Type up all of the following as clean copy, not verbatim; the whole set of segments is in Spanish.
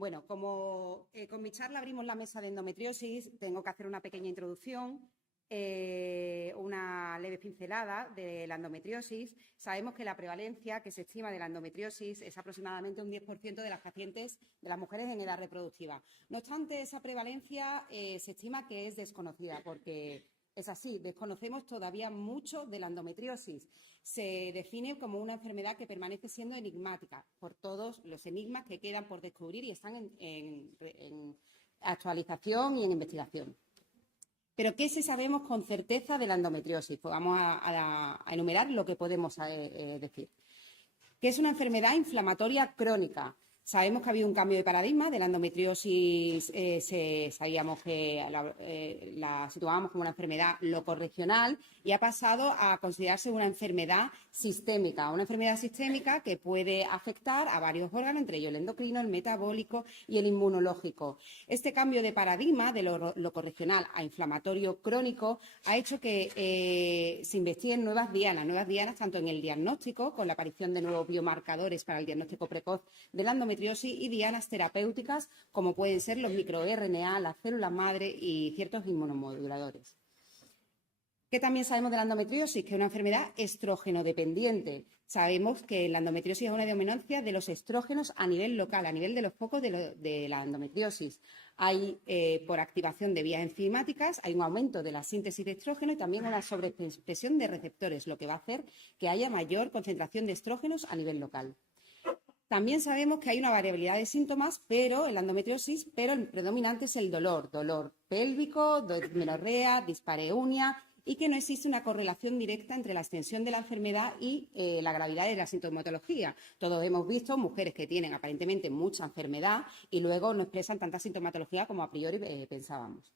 Bueno, como con mi charla abrimos la mesa de endometriosis, tengo que hacer una pequeña introducción, una leve pincelada de la endometriosis. Sabemos que la prevalencia que se estima de la endometriosis es aproximadamente un 10% de las pacientes, de las mujeres en edad reproductiva. No obstante, esa prevalencia se estima que es desconocida porque es así, desconocemos todavía mucho de la endometriosis. Se define como una enfermedad que permanece siendo enigmática por todos los enigmas que quedan por descubrir y están en actualización y en investigación. ¿Pero qué sí sabemos con certeza de la endometriosis? Pues vamos a enumerar lo que podemos decir. Que es una enfermedad inflamatoria crónica. Sabemos que ha habido un cambio de paradigma. De la endometriosis sabíamos que la situábamos como una enfermedad locorregional y ha pasado a considerarse una enfermedad sistémica. Una enfermedad sistémica que puede afectar a varios órganos, entre ellos el endocrino, el metabólico y el inmunológico. Este cambio de paradigma de lo locorregional a inflamatorio crónico ha hecho que se investiguen nuevas dianas tanto en el diagnóstico, con la aparición de nuevos biomarcadores para el diagnóstico precoz de la endometriosis, y dianas terapéuticas como pueden ser los microRNA, las células madre y ciertos inmunomoduladores. ¿Qué también sabemos de la endometriosis? Que es una enfermedad estrógeno dependiente. Sabemos que la endometriosis es una dominancia de los estrógenos a nivel local, a nivel de los focos de la endometriosis. Hay, por activación de vías enzimáticas, hay un aumento de la síntesis de estrógeno y también una sobreexpresión de receptores, lo que va a hacer que haya mayor concentración de estrógenos a nivel local. También sabemos que hay una variabilidad de síntomas, pero en la endometriosis, pero el predominante es el dolor pélvico, dismenorrea, dispareunia, y que no existe una correlación directa entre la extensión de la enfermedad y la gravedad de la sintomatología. Todos hemos visto mujeres que tienen aparentemente mucha enfermedad y luego no expresan tanta sintomatología como a priori pensábamos.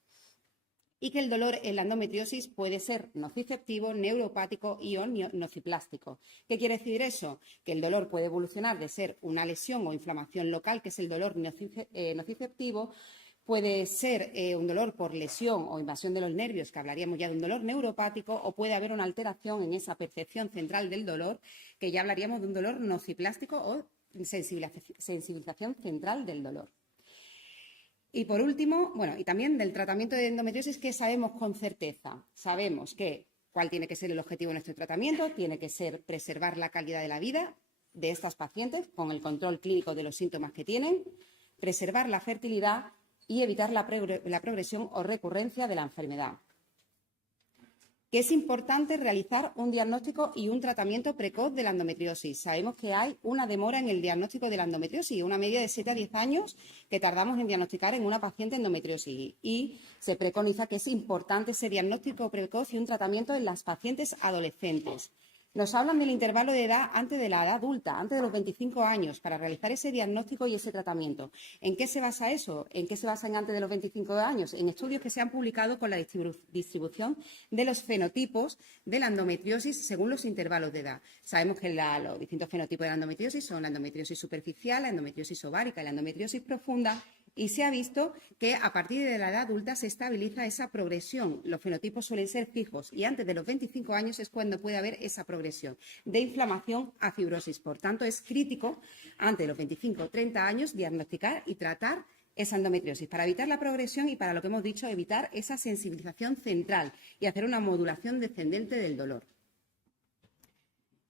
Y que el dolor en la endometriosis puede ser nociceptivo, neuropático y o nociplástico. ¿Qué quiere decir eso? Que el dolor puede evolucionar de ser una lesión o inflamación local, que es el dolor nociceptivo, puede ser un dolor por lesión o invasión de los nervios, que hablaríamos ya de un dolor neuropático, o puede haber una alteración en esa percepción central del dolor, que ya hablaríamos de un dolor nociplástico o sensibilización central del dolor. Y por último, bueno, y también del tratamiento de endometriosis, ¿qué sabemos con certeza? Sabemos que cuál tiene que ser el objetivo de nuestro tratamiento, tiene que ser preservar la calidad de la vida de estas pacientes con el control clínico de los síntomas que tienen, preservar la fertilidad y evitar la progresión o recurrencia de la enfermedad. Que es importante realizar un diagnóstico y un tratamiento precoz de la endometriosis. Sabemos que hay una demora en el diagnóstico de la endometriosis, una media de 7 a 10 años que tardamos en diagnosticar en una paciente endometriosis, y se preconiza que es importante ese diagnóstico precoz y un tratamiento en las pacientes adolescentes. Nos hablan del intervalo de edad antes de la edad adulta, antes de los 25 años, para realizar ese diagnóstico y ese tratamiento. ¿En qué se basa eso? ¿En qué se basa en antes de los 25 años? En estudios que se han publicado con la distribución de los fenotipos de la endometriosis según los intervalos de edad. Sabemos que los distintos fenotipos de la endometriosis son la endometriosis superficial, la endometriosis ovárica y la endometriosis profunda, y se ha visto que a partir de la edad adulta se estabiliza esa progresión. Los fenotipos suelen ser fijos y antes de los 25 años es cuando puede haber esa progresión de inflamación a fibrosis. Por tanto, es crítico antes de los 25 o 30 años diagnosticar y tratar esa endometriosis para evitar la progresión y, para lo que hemos dicho, evitar esa sensibilización central y hacer una modulación descendente del dolor.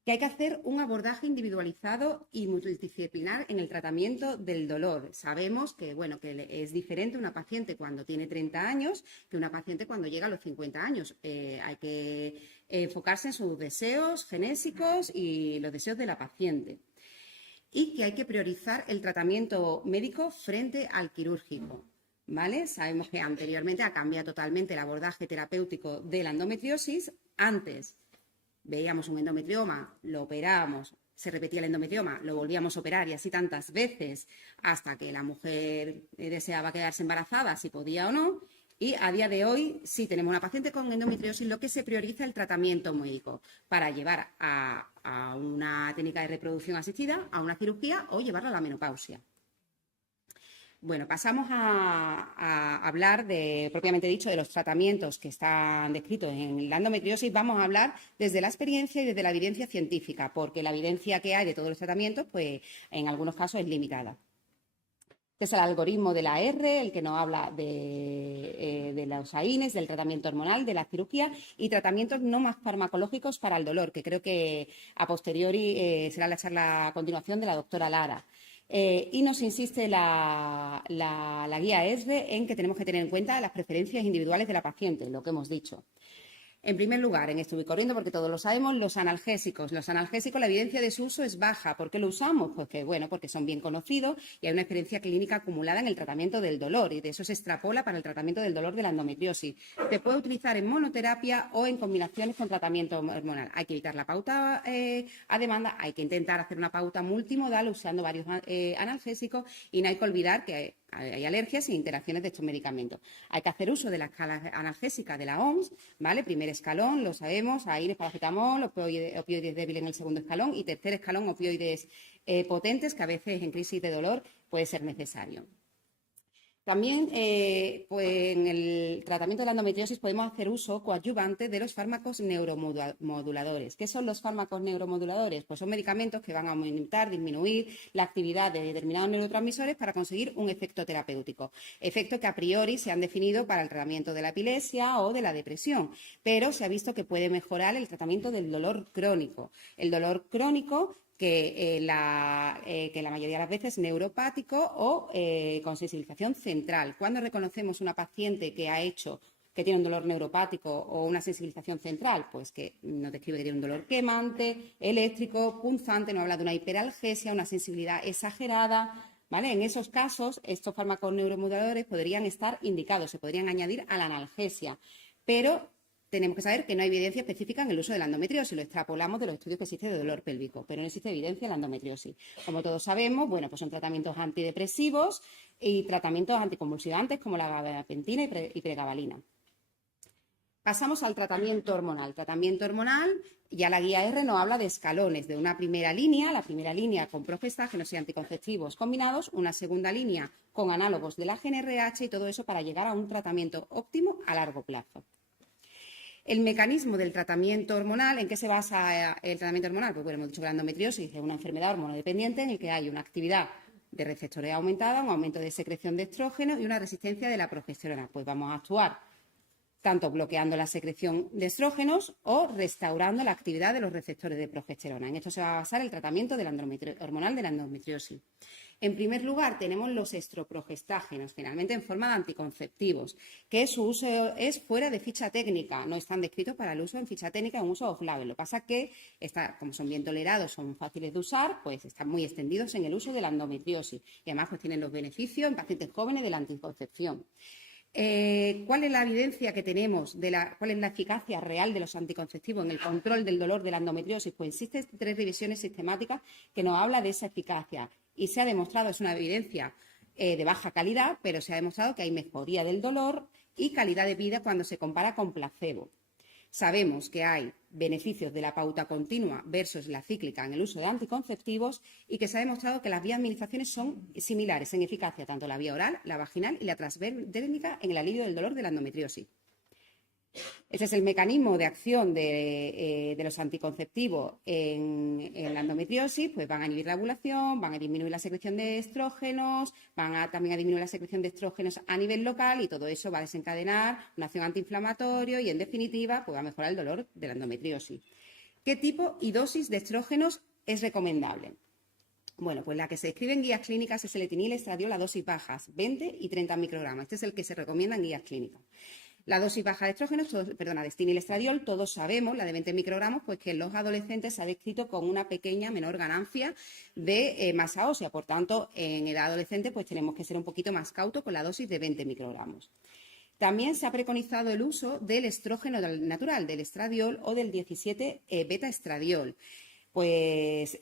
Que hay que hacer un abordaje individualizado y multidisciplinar en el tratamiento del dolor. Sabemos que, bueno, que es diferente una paciente cuando tiene 30 años que una paciente cuando llega a los 50 años. Hay que enfocarse en sus deseos genésicos y los deseos de la paciente. Y que hay que priorizar el tratamiento médico frente al quirúrgico, ¿vale? Sabemos que anteriormente ha cambiado totalmente el abordaje terapéutico de la endometriosis. Antes veíamos un endometrioma, lo operábamos, se repetía el endometrioma, lo volvíamos a operar, y así tantas veces hasta que la mujer deseaba quedarse embarazada, si podía o no. Y a día de hoy, si tenemos una paciente con endometriosis, lo que se prioriza es el tratamiento médico para llevar a una técnica de reproducción asistida, a una cirugía o llevarla a la menopausia. Bueno, pasamos a hablar propiamente dicho, de los tratamientos que están descritos en la endometriosis. Vamos a hablar desde la experiencia y desde la evidencia científica, porque la evidencia que hay de todos los tratamientos, pues en algunos casos es limitada. que es el algoritmo de la R, el que nos habla de los AINES, del tratamiento hormonal, de la cirugía y tratamientos no más farmacológicos para el dolor, que creo que a posteriori será la charla a continuación de la doctora Lara. Y nos insiste la guía ESRE en que tenemos que tener en cuenta las preferencias individuales de la paciente, lo que hemos dicho. En primer lugar, en esto voy corriendo porque todos lo sabemos, los analgésicos. Los analgésicos, la evidencia de su uso es baja. ¿Por qué lo usamos? Pues que, bueno, porque son bien conocidos y hay una experiencia clínica acumulada en el tratamiento del dolor y de eso se extrapola para el tratamiento del dolor de la endometriosis. Se puede utilizar en monoterapia o en combinaciones con tratamiento hormonal. Hay que evitar la pauta a demanda, hay que intentar hacer una pauta multimodal usando varios analgésicos y no hay que olvidar que hay alergias e interacciones de estos medicamentos. Hay que hacer uso de la escala analgésica de la OMS, ¿vale? Primer escalón, lo sabemos, AINES, paracetamol, opioides débiles en el segundo escalón y tercer escalón, opioides potentes, que a veces en crisis de dolor puede ser necesario. También, pues en el tratamiento de la endometriosis podemos hacer uso coadyuvante de los fármacos neuromoduladores. ¿Qué son los fármacos neuromoduladores? Pues son medicamentos que van a aumentar, disminuir la actividad de determinados neurotransmisores para conseguir un efecto terapéutico. Efectos que a priori se han definido para el tratamiento de la epilepsia o de la depresión, pero se ha visto que puede mejorar el tratamiento del dolor crónico. El dolor crónico que la mayoría de las veces es neuropático o con sensibilización central. Cuando reconocemos una paciente que tiene un dolor neuropático o una sensibilización central, pues que nos describe que tiene un dolor quemante, eléctrico, punzante, nos habla de una hiperalgesia, una sensibilidad exagerada, ¿vale? En esos casos, estos fármacos neuromoduladores podrían estar indicados, se podrían añadir a la analgesia, pero tenemos que saber que no hay evidencia específica en el uso de la endometriosis, lo extrapolamos de los estudios que existen de dolor pélvico, pero no existe evidencia en la endometriosis. Como todos sabemos, bueno, pues son tratamientos antidepresivos y tratamientos anticonvulsivantes como la gabapentina y pregabalina. Pasamos al tratamiento hormonal. Tratamiento hormonal, ya la guía R nos habla de escalones, de una primera línea, la primera línea con progestágenos y anticonceptivos combinados, una segunda línea con análogos de la GnRH y todo eso para llegar a un tratamiento óptimo a largo plazo. El mecanismo del tratamiento hormonal, ¿en qué se basa el tratamiento hormonal? Pues bueno, hemos dicho que la endometriosis es una enfermedad hormonodependiente en la que hay una actividad de receptores aumentada, un aumento de secreción de estrógeno y una resistencia de la progesterona. Pues vamos a actuar tanto bloqueando la secreción de estrógenos o restaurando la actividad de los receptores de progesterona. En esto se va a basar el tratamiento hormonal de la endometriosis. En primer lugar, tenemos los estroprogestágenos, generalmente en forma de anticonceptivos, que su uso es fuera de ficha técnica, no están descritos para el uso en ficha técnica en uso off-label. Lo que pasa es que, como son bien tolerados, son fáciles de usar, pues están muy extendidos en el uso de la endometriosis y además pues tienen los beneficios en pacientes jóvenes de la anticoncepción. ¿Cuál es la evidencia que tenemos cuál es la eficacia real de los anticonceptivos en el control del dolor de la endometriosis? Pues existen 3 revisiones sistemáticas que nos hablan de esa eficacia y se ha demostrado, es una evidencia de baja calidad, pero se ha demostrado que hay mejoría del dolor y calidad de vida cuando se compara con placebo. Sabemos que hay beneficios de la pauta continua versus la cíclica en el uso de anticonceptivos y que se ha demostrado que las vías de administraciones son similares en eficacia, tanto la vía oral, la vaginal y la transdérmica en el alivio del dolor de la endometriosis. Ese es el mecanismo de acción de los anticonceptivos en la endometriosis, pues van a inhibir la ovulación, van a disminuir la secreción de estrógenos, también a disminuir la secreción de estrógenos a nivel local y todo eso va a desencadenar una acción antiinflamatoria y, en definitiva, pues va a mejorar el dolor de la endometriosis. ¿Qué tipo y dosis de estrógenos es recomendable? Bueno, pues la que se describe en guías clínicas es el etinil estradiol a dosis bajas, 20 y 30 microgramos. Este es el que se recomienda en guías clínicas. La dosis baja de estrógenos, de estradiol, todos sabemos, la de 20 microgramos, pues que en los adolescentes se ha descrito con una pequeña menor ganancia de masa ósea. Por tanto, en edad adolescente, pues tenemos que ser un poquito más cautos con la dosis de 20 microgramos. También se ha preconizado el uso del estrógeno natural, del estradiol o del 17-beta-estradiol. Pues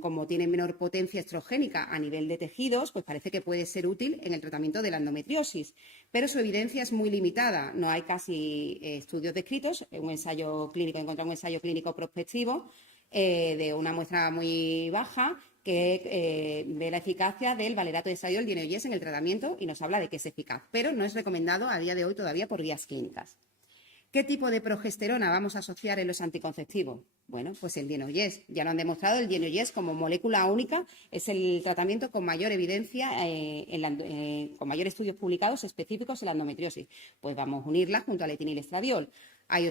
como tiene menor potencia estrogénica a nivel de tejidos, pues parece que puede ser útil en el tratamiento de la endometriosis, pero su evidencia es muy limitada. No hay casi estudios descritos, un ensayo clínico, encontrar un ensayo clínico prospectivo de una muestra muy baja que ve la eficacia del valerato de estradiol DNOYES en el tratamiento y nos habla de que es eficaz, pero no es recomendado a día de hoy todavía por guías clínicas. ¿Qué tipo de progesterona vamos a asociar en los anticonceptivos? Bueno, pues el Dienoyes. Ya lo han demostrado, el Dienoyes como molécula única es el tratamiento con mayor evidencia, con mayores estudios publicados específicos en la endometriosis. Pues vamos a unirla junto al etinilestradiol. Hay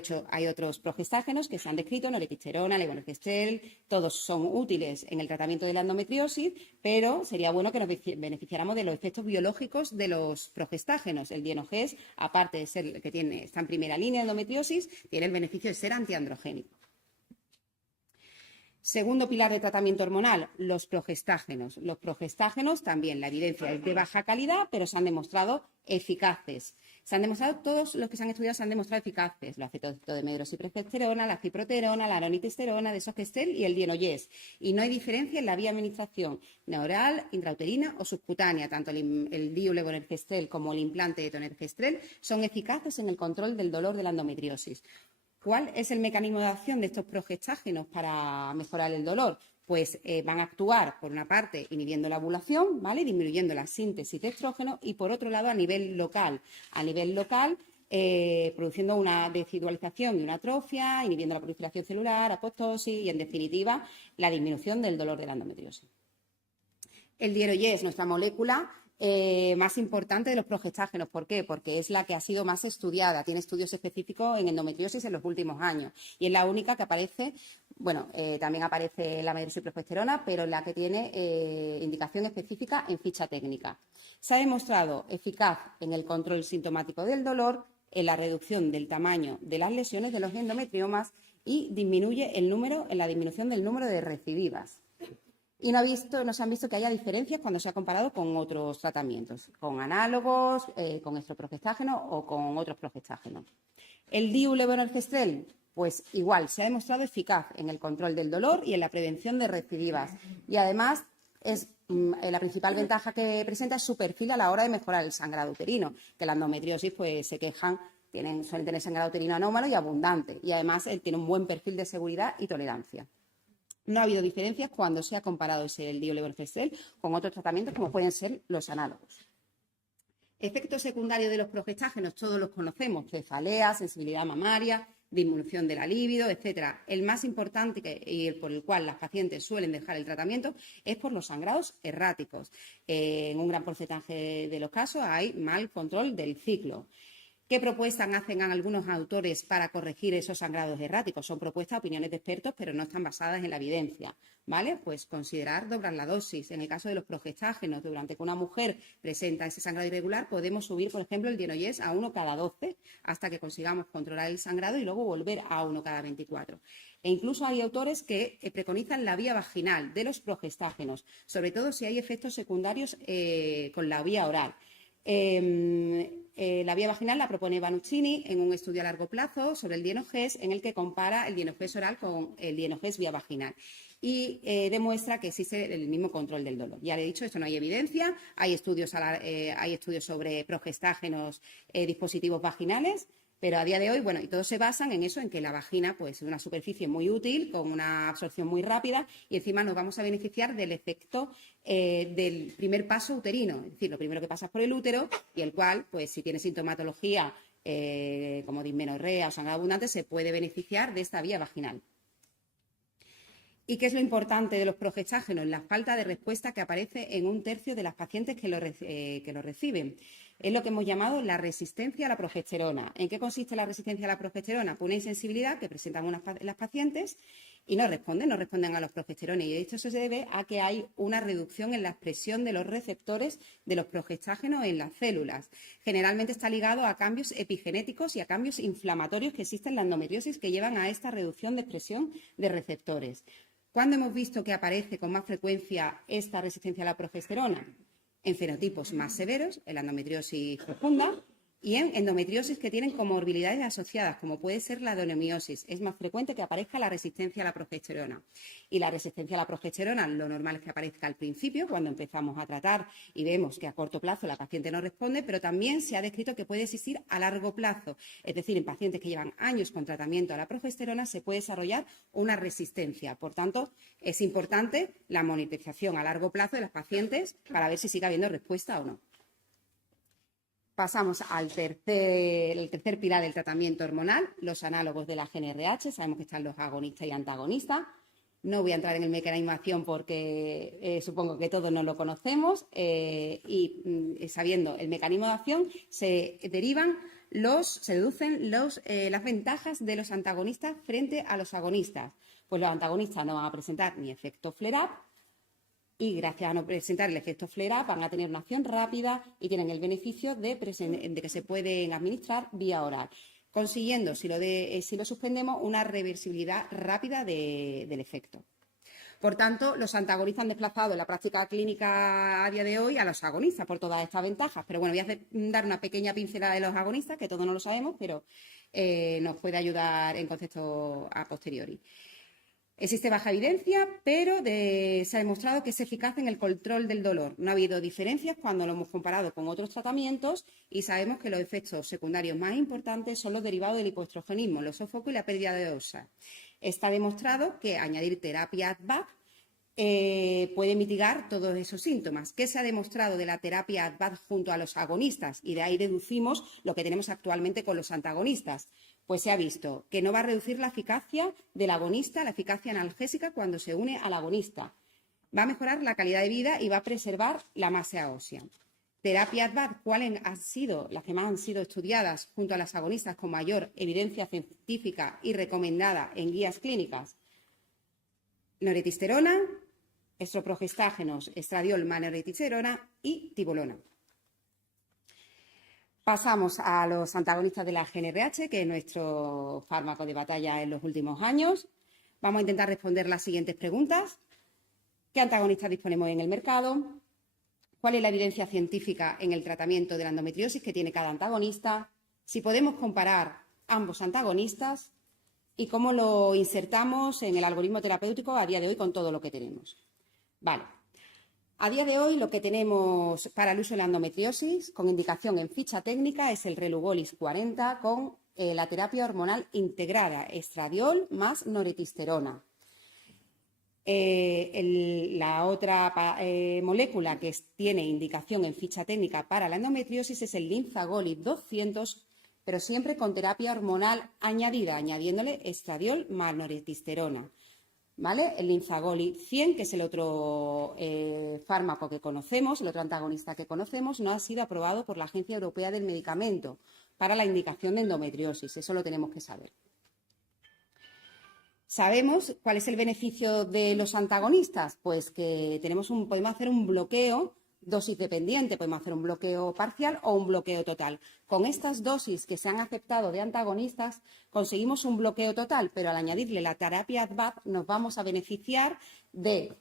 otros progestágenos que se han descrito, norepinefrina, levonorgestrel, todos son útiles en el tratamiento de la endometriosis, pero sería bueno que nos beneficiáramos de los efectos biológicos de los progestágenos. El Dienoges, aparte de ser el que está en primera línea de endometriosis, tiene el beneficio de ser antiandrogénico. Segundo pilar de tratamiento hormonal, los progestágenos. Los progestágenos también, la evidencia es de baja calidad, pero se han demostrado eficaces. Todos los que se han estudiado se han demostrado eficaces. La acetoaceto de medroxiprogesterona, la ciproterona, la aronitesterona, desogestel y el Dienoyes. Y no hay diferencia en la vía de administración, oral, intrauterina o subcutánea. Tanto el diulevonorgestrel como el implante de tonergestrel son eficaces en el control del dolor de la endometriosis. ¿Cuál es el mecanismo de acción de estos progestágenos para mejorar el dolor? Pues van a actuar, por una parte, inhibiendo la ovulación, ¿vale? Disminuyendo la síntesis de estrógeno y, por otro lado, a nivel local. Produciendo una desidualización y una atrofia, inhibiendo la proliferación celular, apoptosis y, en definitiva, la disminución del dolor de la endometriosis. El Dienoyes es nuestra molécula más importante de los progestágenos. ¿Por qué? Porque es la que ha sido más estudiada, tiene estudios específicos en endometriosis en los últimos años y es la única que aparece, también aparece la medroxiprogesterona, pero la que tiene indicación específica en ficha técnica. Se ha demostrado eficaz en el control sintomático del dolor, en la reducción del tamaño de las lesiones de los endometriomas y disminuye en la disminución del número de recidivas. Y no se han visto que haya diferencias cuando se ha comparado con otros tratamientos, con análogos, con estroprogestágenos o con otros progestágenos. El diulevonorgestrel, pues igual, se ha demostrado eficaz en el control del dolor y en la prevención de recidivas. Y además, la principal ventaja que presenta es su perfil a la hora de mejorar el sangrado uterino, que la endometriosis pues se quejan, suelen tener sangrado uterino anómalo y abundante. Y además, él tiene un buen perfil de seguridad y tolerancia. No ha habido diferencias cuando se ha comparado el diulevonorgestrel con otros tratamientos como pueden ser los análogos. Efectos secundarios de los progestágenos, todos los conocemos: cefalea, sensibilidad mamaria, disminución de la libido, etcétera. El más importante y por el cual las pacientes suelen dejar el tratamiento es por los sangrados erráticos. En un gran porcentaje de los casos hay mal control del ciclo. ¿Qué propuestas hacen algunos autores para corregir esos sangrados erráticos? Son propuestas, opiniones de expertos, pero no están basadas en la evidencia, ¿vale? Pues considerar doblar la dosis. En el caso de los progestágenos, durante que una mujer presenta ese sangrado irregular, podemos subir, por ejemplo, el Dienoyes a 1 cada 12 hasta que consigamos controlar el sangrado y luego volver a 1 cada 24. E incluso hay autores que preconizan la vía vaginal de los progestágenos, sobre todo si hay efectos secundarios con la vía oral. La vía vaginal la propone Banuccini en un estudio a largo plazo sobre el Dienoges, en el que compara el Dienoges oral con el Dienoges vía vaginal y demuestra que existe el mismo control del dolor. Ya le he dicho, esto no hay evidencia, hay estudios sobre progestágenos, dispositivos vaginales, pero a día de hoy, y todos se basan en eso, en que la vagina pues, es una superficie muy útil, con una absorción muy rápida y encima nos vamos a beneficiar del efecto del primer paso uterino, es decir, lo primero que pasa por el útero y el cual, pues si tiene sintomatología como dismenorrea o sangrado abundante, se puede beneficiar de esta vía vaginal. ¿Y qué es lo importante de los progestágenos? La falta de respuesta que aparece en 1/3 de las pacientes que lo reciben. Es lo que hemos llamado la resistencia a la progesterona. ¿En qué consiste la resistencia a la progesterona? Pues una insensibilidad que presentan las pacientes y no responden a los progesterones. Y esto se debe a que hay una reducción en la expresión de los receptores de los progestágenos en las células. Generalmente está ligado a cambios epigenéticos y a cambios inflamatorios que existen en la endometriosis que llevan a esta reducción de expresión de receptores. ¿Cuándo hemos visto que aparece con más frecuencia esta resistencia a la progesterona? En fenotipos más severos, en la endometriosis profunda y en endometriosis que tienen comorbilidades asociadas, como puede ser la adenomiosis. Es más frecuente que aparezca la resistencia a la progesterona. Y la resistencia a la progesterona, lo normal es que aparezca al principio, cuando empezamos a tratar y vemos que a corto plazo la paciente no responde, pero también se ha descrito que puede existir a largo plazo. Es decir, en pacientes que llevan años con tratamiento a la progesterona se puede desarrollar una resistencia. Por tanto, es importante la monitorización a largo plazo de las pacientes para ver si sigue habiendo respuesta o no. Pasamos al el tercer pilar del tratamiento hormonal, los análogos de la GnRH. Sabemos que están los agonistas y antagonistas. No voy a entrar en el mecanismo de acción porque supongo que todos no lo conocemos y sabiendo el mecanismo de acción se deducen las ventajas de los antagonistas frente a los agonistas. Pues los antagonistas no van a presentar ni efecto flare-up y gracias a no presentar el efecto flare-up van a tener una acción rápida y tienen el beneficio de que se pueden administrar vía oral, consiguiendo, si lo suspendemos, una reversibilidad rápida del efecto. Por tanto, los antagonistas han desplazado en la práctica clínica a día de hoy a los agonistas por todas estas ventajas. Pero bueno, voy a dar una pequeña pincelada de los agonistas, que todos no lo sabemos, pero nos puede ayudar en concepto a posteriori. Existe baja evidencia, pero se ha demostrado que es eficaz en el control del dolor. No ha habido diferencias cuando lo hemos comparado con otros tratamientos y sabemos que los efectos secundarios más importantes son los derivados del hipoestrogenismo, los sofocos y la pérdida de OSA. Está demostrado que añadir terapia ADVAB puede mitigar todos esos síntomas. ¿Qué se ha demostrado de la terapia ADVAB junto a los agonistas? Y de ahí deducimos lo que tenemos actualmente con los antagonistas. Pues se ha visto que no va a reducir la eficacia del agonista, la eficacia analgésica cuando se une al agonista. Va a mejorar la calidad de vida y va a preservar la masa ósea. Terapia ADVAB, ¿cuáles han sido las que más han sido estudiadas junto a las agonistas con mayor evidencia científica y recomendada en guías clínicas? Noretisterona, estroprogestágenos, estradiol más noretisterona y tibolona. Pasamos a los antagonistas de la GnRH, que es nuestro fármaco de batalla en los últimos años. Vamos a intentar responder las siguientes preguntas. ¿Qué antagonistas disponemos en el mercado? ¿Cuál es la evidencia científica en el tratamiento de la endometriosis que tiene cada antagonista? Si podemos comparar ambos antagonistas y cómo lo insertamos en el algoritmo terapéutico a día de hoy con todo lo que tenemos. Vale. A día de hoy lo que tenemos para el uso de la endometriosis con indicación en ficha técnica es el Relugolis 40 con la terapia hormonal integrada, estradiol más noretisterona. La otra molécula que tiene indicación en ficha técnica para la endometriosis es el Linzagolis 200, pero siempre con terapia hormonal añadida, añadiéndole estradiol más noretisterona. ¿Vale? El Linzagolis 100, que es el otro fármaco que conocemos, el otro antagonista que conocemos, no ha sido aprobado por la Agencia Europea del Medicamento para la indicación de endometriosis. Eso lo tenemos que saber. ¿Sabemos cuál es el beneficio de los antagonistas? Pues que podemos hacer un bloqueo dosis dependiente, podemos hacer un bloqueo parcial o un bloqueo total. Con estas dosis que se han aceptado de antagonistas conseguimos un bloqueo total, pero al añadirle la terapia ADVAB nos vamos a beneficiar de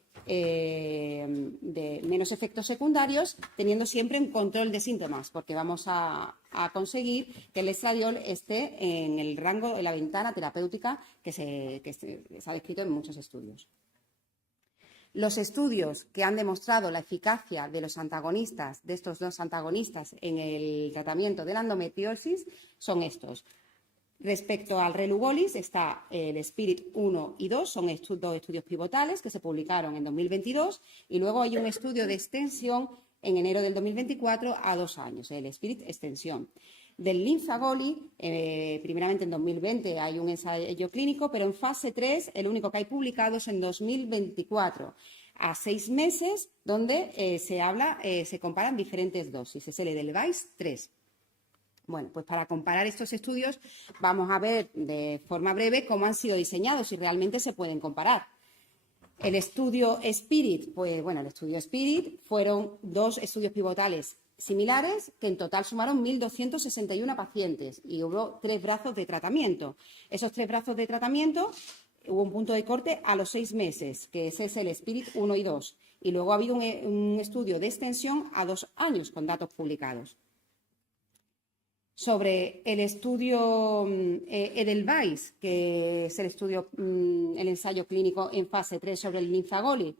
menos efectos secundarios, teniendo siempre un control de síntomas, porque vamos a conseguir que el estradiol esté en el rango de la ventana terapéutica que se ha descrito en muchos estudios. Los estudios que han demostrado la eficacia de los antagonistas, de estos dos antagonistas en el tratamiento de la endometriosis, son estos. Respecto al Relugolis está el Spirit 1 y 2, son dos estudios pivotales que se publicaron en 2022 y luego hay un estudio de extensión en enero del 2024 a 2 años, el Spirit Extensión. Del Linzagolis, primeramente en 2020 hay un ensayo clínico, pero en fase 3 el único que hay publicado es en 2024, a 6 meses, donde se comparan diferentes dosis, es el Edelweiss 3. Bueno, pues para comparar estos estudios vamos a ver de forma breve cómo han sido diseñados y realmente se pueden comparar. El estudio Spirit, pues bueno, el estudio Spirit fueron 2 estudios pivotales similares que en total sumaron 1.261 pacientes y hubo 3 brazos de tratamiento. Esos 3 brazos de tratamiento hubo un punto de corte a los 6 meses, que ese es el Spirit 1 y 2. Y luego ha habido un estudio de extensión a 2 años con datos publicados. Sobre el estudio Edelweiss, que es el ensayo clínico en fase 3 sobre el Linzagolis,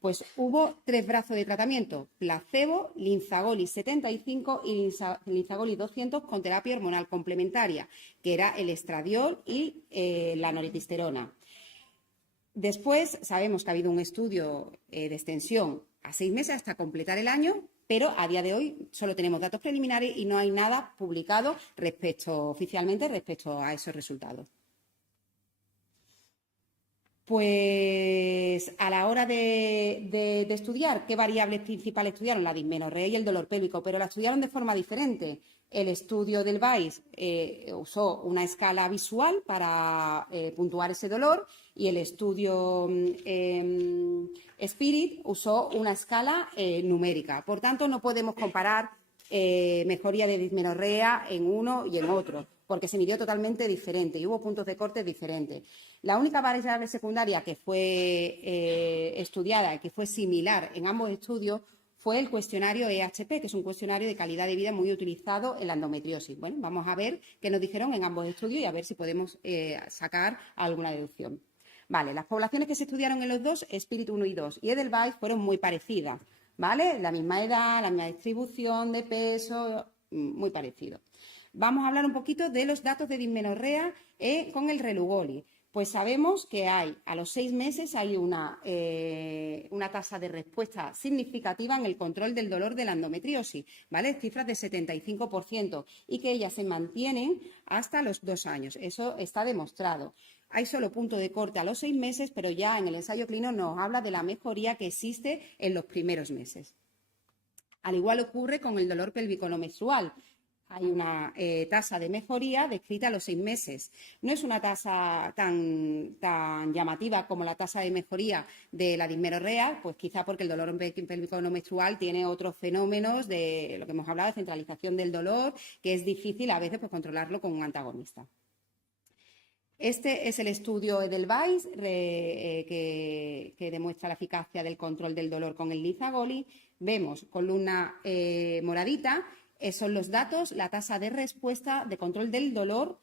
pues hubo 3 brazos de tratamiento, placebo, Linzagolis 75 y Linzagolis 200 con terapia hormonal complementaria, que era el estradiol y la noretisterona. Después sabemos que ha habido un estudio de extensión a 6 meses hasta completar el año, pero a día de hoy solo tenemos datos preliminares y no hay nada publicado oficialmente respecto a esos resultados. Pues a la hora de estudiar, ¿qué variables principales estudiaron? La dismenorrea y el dolor pélvico, pero la estudiaron de forma diferente. El estudio del VAIS usó una escala visual para puntuar ese dolor y el estudio Spirit usó una escala numérica. Por tanto, no podemos comparar mejoría de dismenorrea en uno y en otro, porque se midió totalmente diferente y hubo puntos de corte diferentes. La única variable secundaria que fue estudiada y que fue similar en ambos estudios fue el cuestionario EHP, que es un cuestionario de calidad de vida muy utilizado en la endometriosis. Bueno, vamos a ver qué nos dijeron en ambos estudios y a ver si podemos sacar alguna deducción. Vale, las poblaciones que se estudiaron en los dos, Spirit 1 y 2 y Edelweiss, fueron muy parecidas, ¿vale? La misma edad, la misma distribución de peso, muy parecido. Vamos a hablar un poquito de los datos de dismenorrea con el Relugoli. Pues sabemos que a los 6 meses hay una tasa de respuesta significativa en el control del dolor de la endometriosis, ¿vale? Cifras de 75% y que ellas se mantienen hasta los 2 años. Eso está demostrado. Hay solo punto de corte a los 6 meses, pero ya en el ensayo clínico nos habla de la mejoría que existe en los primeros meses. Al igual ocurre con el dolor pélvico no menstrual. Hay una tasa de mejoría descrita a los 6 meses. No es una tasa tan llamativa como la tasa de mejoría de la dismenorrea, pues quizá porque el dolor pélvico no menstrual tiene otros fenómenos de lo que hemos hablado, de centralización del dolor, que es difícil a veces pues, controlarlo con un antagonista. Este es el estudio Edelweiss que demuestra la eficacia del control del dolor con el Linzagoli. Vemos columna moradita. Son los datos, la tasa de respuesta de control del dolor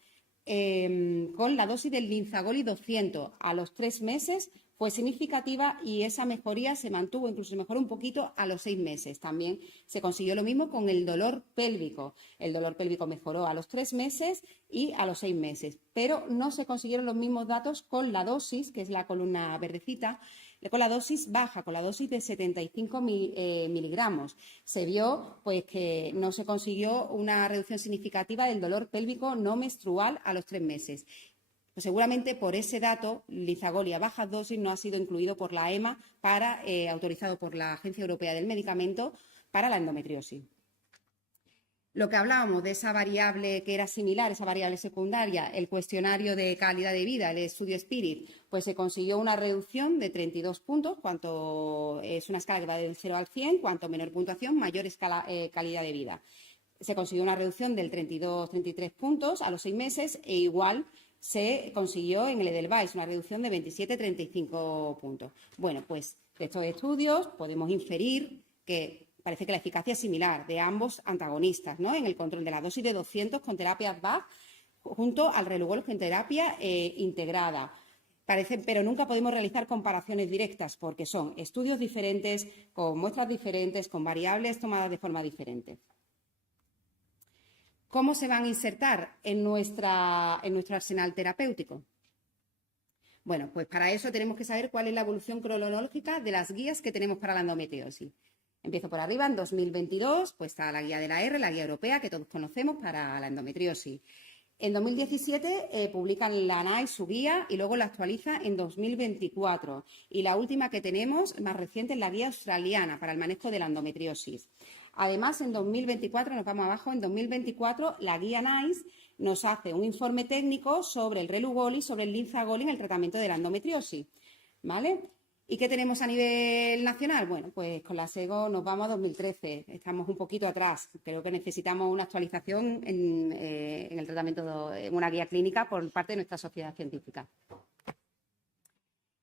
con la dosis del Linzagoli 200 a los 3 meses fue significativa y esa mejoría se mantuvo, incluso se mejoró un poquito a los 6 meses. También se consiguió lo mismo con el dolor pélvico. El dolor pélvico mejoró a los 3 meses y a los 6 meses, pero no se consiguieron los mismos datos con la dosis, que es la columna verdecita, con la dosis baja, con la dosis de 75 miligramos. Se vio pues, que no se consiguió una reducción significativa del dolor pélvico no menstrual a los 3 meses. Pues seguramente por ese dato, Linzagoli a bajas dosis no ha sido incluido por la EMA, autorizado por la Agencia Europea del Medicamento para la endometriosis. Lo que hablábamos de esa variable que era similar, esa variable secundaria, el cuestionario de calidad de vida, el estudio Spirit, pues se consiguió una reducción de 32 puntos, cuanto es una escala que va del 0 al 100, cuanto menor puntuación, mayor calidad de vida. Se consiguió una reducción del 32-33 puntos a los 6 meses e igual se consiguió en el Edelweiss una reducción de 27-35 puntos. Bueno, pues de estos estudios podemos inferir que parece que la eficacia es similar de ambos antagonistas, ¿no? En el control de la dosis de 200 con terapia BAF junto al Relugol con terapia integrada. Pero nunca podemos realizar comparaciones directas porque son estudios diferentes, con muestras diferentes, con variables tomadas de forma diferente. ¿Cómo se van a insertar en nuestro arsenal terapéutico? Bueno, pues para eso tenemos que saber cuál es la evolución cronológica de las guías que tenemos para la endometriosis. Empiezo por arriba, en 2022, pues está la guía de la R, la guía europea, que todos conocemos para la endometriosis. En 2017 publican la ANAI su guía y luego la actualiza en 2024. Y la última que tenemos, más reciente, es la guía australiana para el manejo de la endometriosis. Además, en 2024, nos vamos abajo, en 2024 la guía NICE nos hace un informe técnico sobre el Relugol y sobre el Linzagoli en el tratamiento de la endometriosis, ¿vale? ¿Y qué tenemos a nivel nacional? Bueno, pues con la SEGO nos vamos a 2013, estamos un poquito atrás. Creo que necesitamos una actualización en el tratamiento, en una guía clínica por parte de nuestra sociedad científica.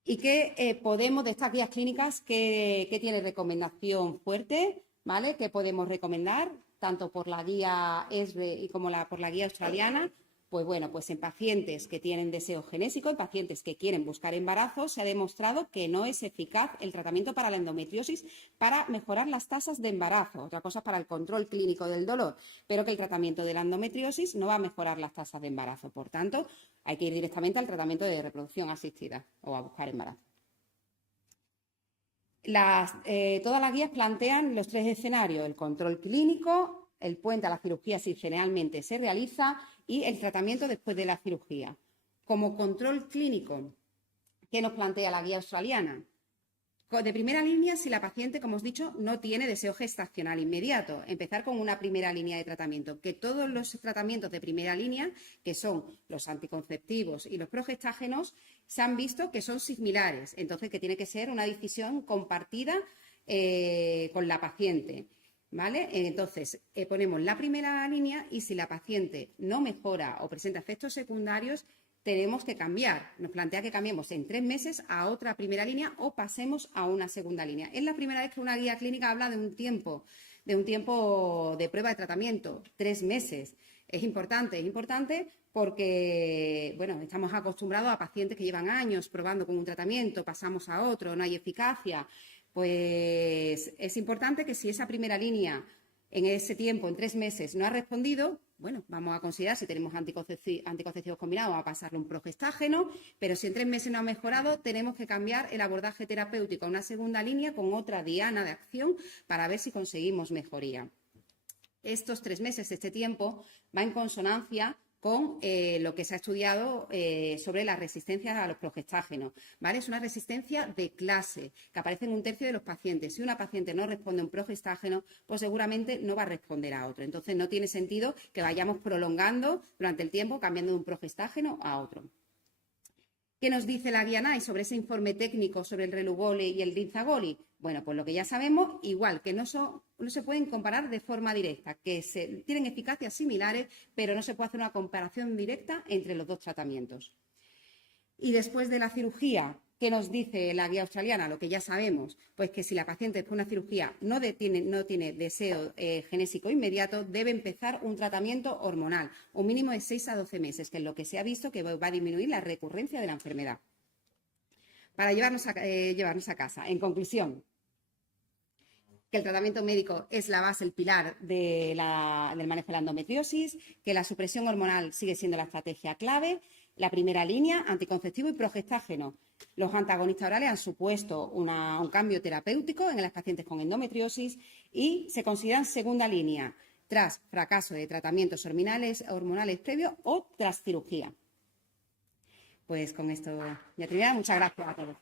¿Y qué podemos de estas guías clínicas, qué tiene recomendación fuerte? ¿Vale? ¿Qué podemos recomendar, tanto por la guía ESRE y como por la guía australiana? Pues bueno, pues en pacientes que tienen deseo genésico, en pacientes que quieren buscar embarazo, se ha demostrado que no es eficaz el tratamiento para la endometriosis para mejorar las tasas de embarazo, otra cosa para el control clínico del dolor, pero que el tratamiento de la endometriosis no va a mejorar las tasas de embarazo. Por tanto, hay que ir directamente al tratamiento de reproducción asistida o a buscar embarazo. Todas las guías plantean los 3 escenarios: el control clínico, el puente a la cirugía si generalmente se realiza y el tratamiento después de la cirugía. Como control clínico, ¿qué nos plantea la guía australiana? De primera línea, si la paciente, como os he dicho, no tiene deseo gestacional inmediato, empezar con una primera línea de tratamiento, que todos los tratamientos de primera línea, que son los anticonceptivos y los progestágenos, se han visto que son similares, entonces que tiene que ser una decisión compartida con la paciente, ¿vale? Entonces, ponemos la primera línea y si la paciente no mejora o presenta efectos secundarios, tenemos que cambiar. Nos plantea que cambiemos en 3 meses a otra primera línea o pasemos a una segunda línea. Es la primera vez que una guía clínica habla de un tiempo de prueba de tratamiento, 3 meses. Es importante porque, bueno, estamos acostumbrados a pacientes que llevan años probando con un tratamiento, pasamos a otro, no hay eficacia. Pues es importante que si esa primera línea en ese tiempo, en 3 meses, no ha respondido, bueno, vamos a considerar si tenemos anticonceptivos combinados a pasarle un progestágeno, pero si en 3 meses no ha mejorado, tenemos que cambiar el abordaje terapéutico a una segunda línea con otra diana de acción para ver si conseguimos mejoría. Estos 3 meses, este tiempo, va en consonancia con lo que se ha estudiado sobre la resistencia a los progestágenos, ¿vale? Es una resistencia de clase que aparece en 1/3 de los pacientes. Si una paciente no responde a un progestágeno, pues seguramente no va a responder a otro. Entonces, no tiene sentido que vayamos prolongando durante el tiempo, cambiando de un progestágeno a otro. ¿Qué nos dice la guía NICE sobre ese informe técnico sobre el Relugoli y el Rinzagoli? Bueno, pues lo que ya sabemos, igual que no se pueden comparar de forma directa, que tienen eficacias similares, pero no se puede hacer una comparación directa entre los 2 tratamientos. Y después de la cirugía, ¿qué nos dice la guía australiana? Lo que ya sabemos, pues que si la paciente después de una cirugía no tiene deseo genésico inmediato, debe empezar un tratamiento hormonal, un mínimo de 6 a 12 meses, que es lo que se ha visto que va a disminuir la recurrencia de la enfermedad. Para llevarnos a casa. En conclusión, que el tratamiento médico es la base, el pilar del manejo de la endometriosis, que la supresión hormonal sigue siendo la estrategia clave, la primera línea, anticonceptivo y progestágeno. Los antagonistas orales han supuesto un cambio terapéutico en las pacientes con endometriosis y se consideran segunda línea tras fracaso de tratamientos hormonales previos o tras cirugía. Pues con esto ya terminamos. Muchas gracias a todos.